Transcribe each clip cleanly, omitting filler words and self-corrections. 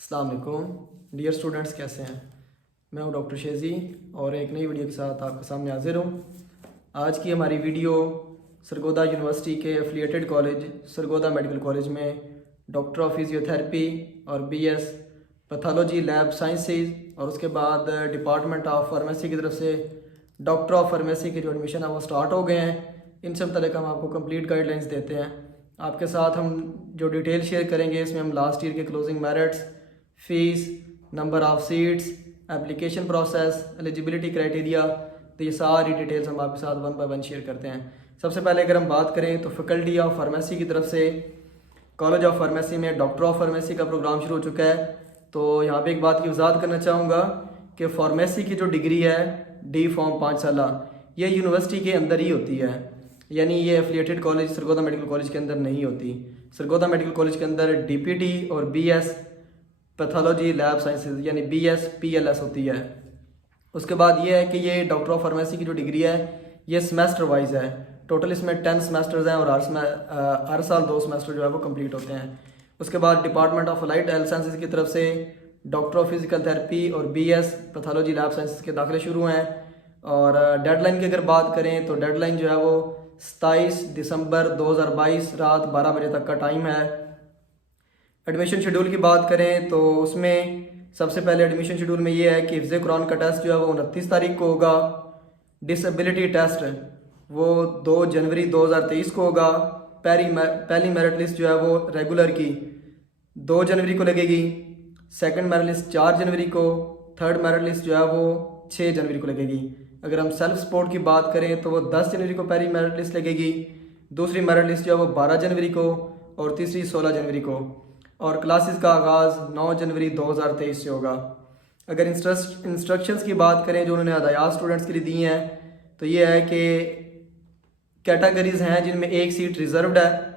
अस्सलाम वालेकुम dear students, कैसे हैं। मैं हूं डॉक्टर शेज़ी और एक नई वीडियो के साथ आपके सामने हाजिर हूं। आज की हमारी वीडियो सरगोदा यूनिवर्सिटी के affiliated college Sargodha medical college में डॉक्टर ऑफ फिजियोथेरेपी और बीएस पैथोलॉजी लैब साइंसेज और उसके बाद डिपार्टमेंट ऑफ फार्मेसी की तरफ से डॉक्टर ऑफ फार्मेसी के जो एडमिशन है वो स्टार्ट हो गए हैं। इनसे मतलब हम आपको कंप्लीट गाइडलाइंस देते हैं। आपके साथ हम जो डिटेल शेयर करेंगे इसमें हम लास्ट ईयर के closing merits, fees, number of seats, application process, eligibility criteria, तो ये सारी डिटेल्स हम आपके साथ वन बाय वन शेयर करते हैं। सबसे पहले अगर हम बात करें तो फैकल्टी ऑफ फार्मेसी की तरफ से कॉलेज ऑफ फार्मेसी में डॉक्टर ऑफ फार्मेसी का प्रोग्राम शुरू हो चुका है। तो यहाँ पे एक बात की वजाहत करना चाहूँगा कि फार्मेसी की जो डिग्री है डी फॉर्म 5 साल, ये यूनिवर्सिटी के अंदर ही होती है, यानी ये affiliated college Sargodha medical college के अंदर नहीं होती। सरगोदा मेडिकल कॉलेज के अंदर डीपीटी और बीएस पैथोलॉजी लैब साइंसेज यानी BS PLS होती है। उसके बाद ये है कि ये डॉक्टर ऑफ फार्मेसी की जो डिग्री है ये सेमेस्टर वाइज है। टोटल इसमें 10 सेमेस्टर्स हैं और हर साल 2 सेमेस्टर जो है वो कंप्लीट होते हैं। उसके बाद department of allied health sciences की तरफ से डॉक्टर ऑफ फिजिकल थेरेपी और BS पैथोलॉजी लैब साइंसेज के दाखिले शुरू हैं। और डेडलाइन की अगर बात करें तो डेडलाइन जो है वो 27 दिसंबर 2022 रात 12 बजे तक का टाइम है। एडमिशन शेड्यूल की बात करें तो उसमें सबसे पहले एडमिशन शेड्यूल में ये है कि हिफ्ज़ कुरान का टेस्ट जो है वो 29 तारीख को होगा। डिसेबिलिटी टेस्ट वो 2 जनवरी 2023 को होगा। पहली मेरिट लिस्ट जो है वो रेगुलर की 2 जनवरी को लगेगी। सेकंड मेरिट लिस्ट 4 जनवरी को। थर्ड मेरिट लिस्ट जो है वो 6 जनवरी को लगेगी। अगर हम सेल्फ सपोर्ट की बात करें तो वो 10 जनवरी को पहली मेरिट लिस्ट लगेगी। दूसरी मेरिट लिस्ट जो है वो 12 जनवरी को और तीसरी 16 जनवरी को। और क्लासेस का आगाज़ 9 जनवरी 2023 से होगा। अगर इंस्ट्रक्शंस की बात करें जो उन्होंने हदायत स्टूडेंट्स के लिए दी हैं तो ये है कि कैटेगरीज हैं जिनमें एक सीट रिजर्व्ड है।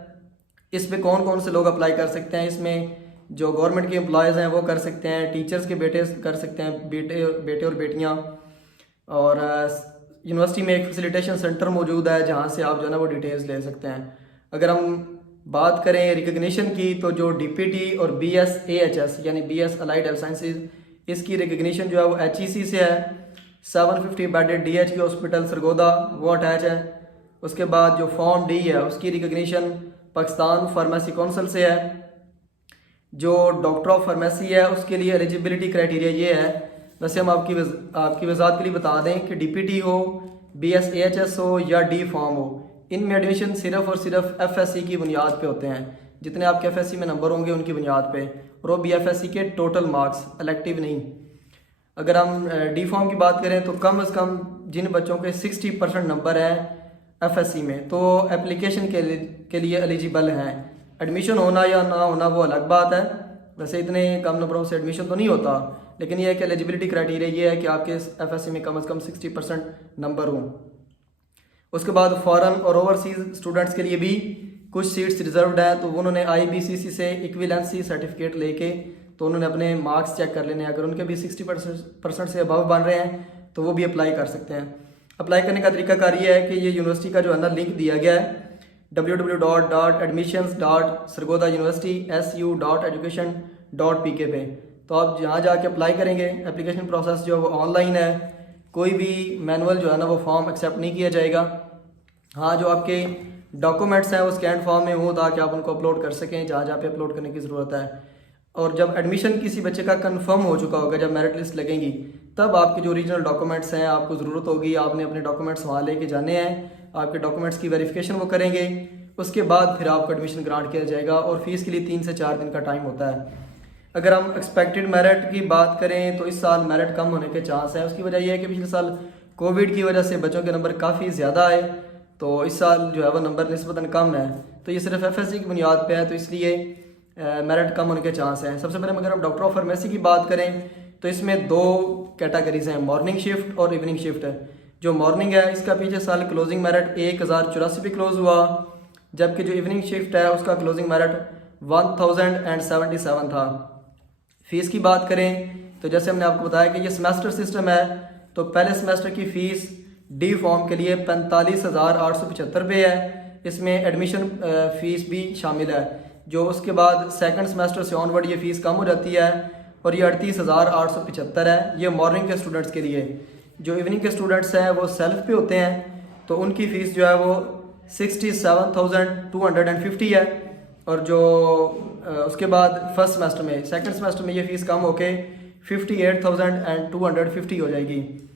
इस पे कौन कौन से लोग अप्लाई कर सकते हैं। इसमें जो गवर्नमेंट के एम्प्लॉयज़ हैं वो कर सकते हैं, टीचर्स के बेटे कर सकते हैं, बेटे और बेटियाँ। और यूनिवर्सिटी में एक फैसिलिटेशन सेंटर मौजूद है जहाँ से आप जो है ना वो डिटेल्स ले सकते हैं। अगर हम बात करें रिकग्निशन की तो जो डीपीटी और BS AHS यानी BS अलाइड हेल्थ साइंसेज, इसकी रिकग्निशन जो है वो HEC से है। 750 बेडेड DHQ हॉस्पिटल सरगोदा वो अटैच है। उसके बाद जो फॉर्म D है उसकी रिकग्निशन पाकिस्तान फार्मेसी काउंसिल से है। जो डॉक्टर ऑफ फार्मेसी है उसके लिए एलिजिबिलिटी क्राइटेरिया ये है, वैसे हम आपकी वजाहत के लिए बता दें कि डीपीटी हो, BS AHS हो या D फॉर्म हो, इनमें एडमिशन सिर्फ और सिर्फ FSC की बुनियाद पे होते हैं। जितने आपके FSC में नंबर होंगे उनकी बुनियाद पे, और वो भी FSC के टोटल मार्क्स, इलेक्टिव नहीं। अगर हम D फॉर्म की बात करें तो कम से कम जिन बच्चों के 60% नंबर हैं FSC में तो एप्लीकेशन के लिए एलिजिबल हैं। एडमिशन होना या ना होना वो अलग बात है। वैसे इतने कम नंबरों से एडमिशन तो नहीं होता, लेकिन यह है कि एलिजिबिलिटी क्राइटेरिया ये है कि आपके FSC में कम से कम 60% नंबर हों। उसके बाद फॉरेन और ओवरसीज स्टूडेंट्स के लिए भी कुछ सीट्स रिजर्व्ड हैं, तो उन्होंने IBCC से इक्विवेलेंसी सर्टिफिकेट लेके तो उन्होंने अपने मार्क्स चेक कर लेने हैं। अगर उनके भी 60% से अबव बन रहे हैं तो वो भी अप्लाई कर सकते हैं। अप्लाई करने का तरीकाकार ये है कि ये यूनिवर्सिटी का जो अंदर लिंक दिया गया है www.admissions.sargodauniversity.su.education.pk पे, तो आप यहाँ जाके अप्लाई करेंगे। एप्लीकेशन प्रोसेस जो है वो ऑनलाइन है, कोई भी मैनुअल जो है ना वो फॉर्म एक्सेप्ट नहीं किया जाएगा। हाँ, जो आपके डॉक्यूमेंट्स हैं वो स्कैन फॉर्म में हो ताकि आप उनको अपलोड कर सकें जहाँ जहाँ पे अपलोड करने की ज़रूरत है। और जब एडमिशन किसी बच्चे का कंफर्म हो चुका होगा, जब मेरिट लिस्ट लगेंगी, तब आपके जो ओरिजिनल डॉक्यूमेंट्स हैं आपको ज़रूरत होगी, आपने अपने डॉक्यूमेंट्स वहाँ लेके जाने हैं। आपके डॉक्यूमेंट्स की वेरिफिकेशन वो करेंगे, उसके बाद फिर आपको एडमिशन ग्रांट किया जाएगा और फीस के लिए 3 से 4 दिन का टाइम होता है। अगर हम एक्सपेक्टेड मेरिट की बात करें तो इस साल मेरिट कम होने के चांस है। उसकी वजह यह है कि पिछले साल कोविड की वजह से बच्चों के नंबर काफ़ी ज़्यादा आए, तो इस साल जो है वो नंबर निस्बतन कम है। तो ये सिर्फ FSC की बुनियाद पे है, तो इसलिए मेरिट कम होने के चांस हैं। सबसे पहले अगर हम डॉक्टर ऑफ फार्मेसी की बात करें तो इसमें 2 कैटेगरीज हैं, मॉर्निंग शिफ्ट और इवनिंग शिफ्ट है। जो मॉर्निंग है इसका पीछे साल क्लोजिंग मेरिट 1084 पे क्लोज हुआ, जबकि जो इवनिंग शिफ्ट है उसका क्लोजिंग मेरिट 1077 था। फीस की बात करें तो जैसे हमने आपको बताया कि ये सेमेस्टर सिस्टम है, तो पहले सेमेस्टर की फ़ीस D फॉर्म के लिए 45,875 रुपये है। इसमें एडमिशन फ़ीस भी शामिल है। जो उसके बाद सेकंड सेमेस्टर से ऑनवर्ड ये फ़ीस कम हो जाती है और ये 38,875 है। ये मॉर्निंग के स्टूडेंट्स के लिए। जो इवनिंग के स्टूडेंट्स हैं वो सेल्फ पे होते हैं, तो उनकी फ़ीस जो है वो 67,250 है। और जो उसके बाद फर्स्ट सेमेस्टर में, सेकंड सेमेस्टर में ये फ़ीस कम होके 58,250 हो जाएगी।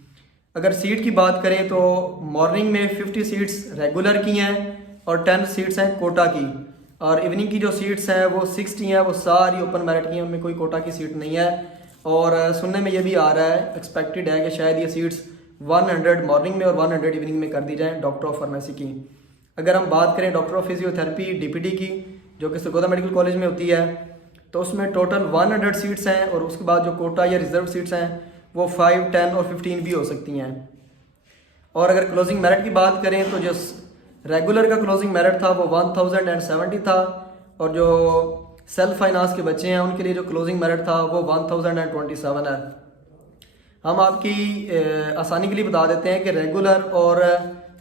अगर सीट की बात करें तो मॉर्निंग में 50 सीट्स रेगुलर की हैं और 10 सीट्स हैं कोटा की, और इवनिंग की जो सीट्स हैं वो 60 हैं, वो सारी ओपन मेरिट की हैं, उनमें कोई कोटा की सीट नहीं है। और सुनने में ये भी आ रहा है, एक्सपेक्टेड है कि शायद ये सीट्स 100 मॉर्निंग में और 100 इवनिंग में कर दी जाएँ डॉक्टर ऑफ फार्मेसी की। अगर हम बात करें डॉक्टर ऑफ फिजियोथेरेपी DPT की, जो कि सरगोदा मेडिकल कॉलेज में होती है, तो उसमें टोटल 100 सीट्स हैं और उसके बाद जो कोटा या रिजर्व सीट्स हैं वो 5, 10 और 15 भी हो सकती हैं। और अगर क्लोजिंग मेरिट की बात करें तो जो रेगुलर का क्लोजिंग मेरिट था वो 1070 था, और जो सेल्फ फाइनेंस के बच्चे हैं उनके लिए जो क्लोजिंग मेरिट था वो 1027 है। हम आपकी आसानी के लिए बता देते हैं कि रेगुलर और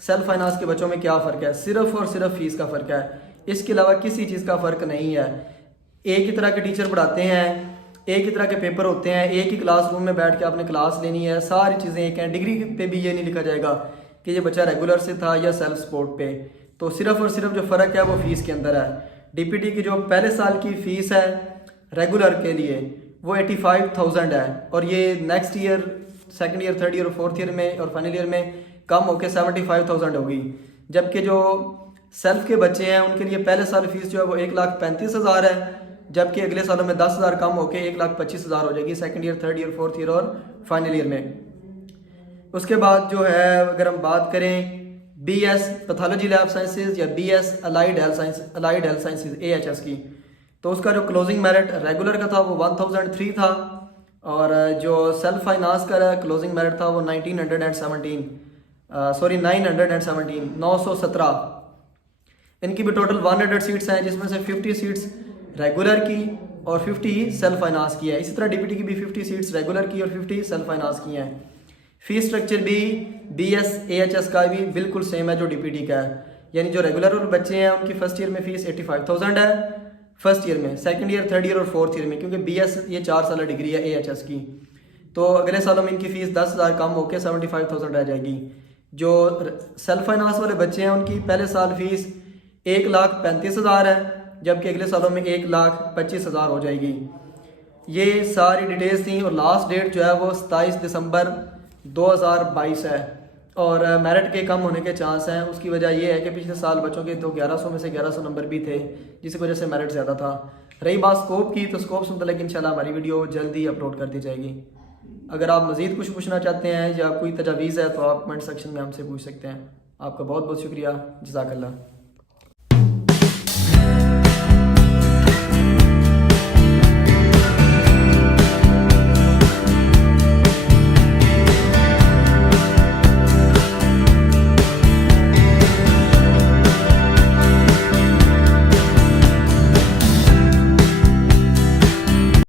सेल्फ फाइनेंस के बच्चों में क्या फ़र्क है। सिर्फ और सिर्फ फीस का फ़र्क है, इसके अलावा किसी चीज़ का फ़र्क नहीं है। एक ही तरह के टीचर पढ़ाते हैं, एक ही तरह के पेपर होते हैं, एक ही क्लासरूम में बैठ के आपने क्लास लेनी है, सारी चीज़ें एक हैं। डिग्री पे भी ये नहीं लिखा जाएगा कि ये बच्चा रेगुलर से था या सेल्फ सपोर्ट पे। तो सिर्फ और सिर्फ जो फ़र्क है वो फ़ीस के अंदर है। DPT की जो पहले साल की फ़ीस है रेगुलर के लिए वो 85,000 है, और ये next year, second year, third year और फोर्थ ईयर में और फाइनल ईयर में कम होकर 75,000 होगी। जबकि जो सेल्फ के बच्चे हैं उनके लिए पहले साल फीस जो है वो 1,35,000 है, जबकि अगले सालों में 10,000 कम होकर 1,25,000 हो जाएगी second year, third year, fourth year और फाइनल ईयर में। उसके बाद जो है अगर हम बात करें BS पैथोलॉजी लैब साइंसेज या BS allied health sciences AHS की, तो उसका जो क्लोजिंग मेरिट रेगुलर का था वो 1003 था, और जो सेल्फ फाइनेंस का क्लोजिंग मेरिट था वो 917। इनकी भी टोटल 100 सीट्स हैं, जिसमें से 50 सीट्स रेगुलर की और 50 सेल्फ फाइनेंस की है। इसी तरह DPT की भी 50 सीट्स रेगुलर की और 50 सेल्फ फाइनेंस की हैं। फीस स्ट्रक्चर भी BS AHS का भी बिल्कुल सेम है जो DPT का है, यानी जो रेगुलर और बच्चे हैं उनकी फर्स्ट ईयर में फ़ीस 85,000 है फर्स्ट ईयर में, सेकंड ईयर, थर्ड ईयर और फोर्थ ईयर में, क्योंकि BS ये 4 साल डिग्री है AHS की, तो अगले सालों में इनकी फ़ीस 10,000 कम होकर 75,000 रह जाएगी। जो सेल्फ फाइनेंस वाले बच्चे हैं उनकी पहले साल फीस 1,35,000 है, जबकि अगले सालों में 1,25,000 हो जाएगी। ये सारी डिटेल्स थी, और लास्ट डेट जो है वो 27 दिसंबर 2022 है, और मेरिट के कम होने के चांस हैं। उसकी वजह यह है कि पिछले साल बच्चों के तो 1100 में से 1100 नंबर भी थे, जिसकी वजह से मेरिट ज़्यादा था। रही बात स्कोप की, तो स्कोप से मतलब इंशाल्लाह हमारी वीडियो जल्दी अपलोड कर दी जाएगी। अगर आप मज़ीद कुछ पूछना चाहते हैं या कोई तजावीज़ है तो आप कमेंट सेक्शन में हमसे पूछ सकते हैं। आपका बहुत बहुत शुक्रिया, जज़ाकल्लाह।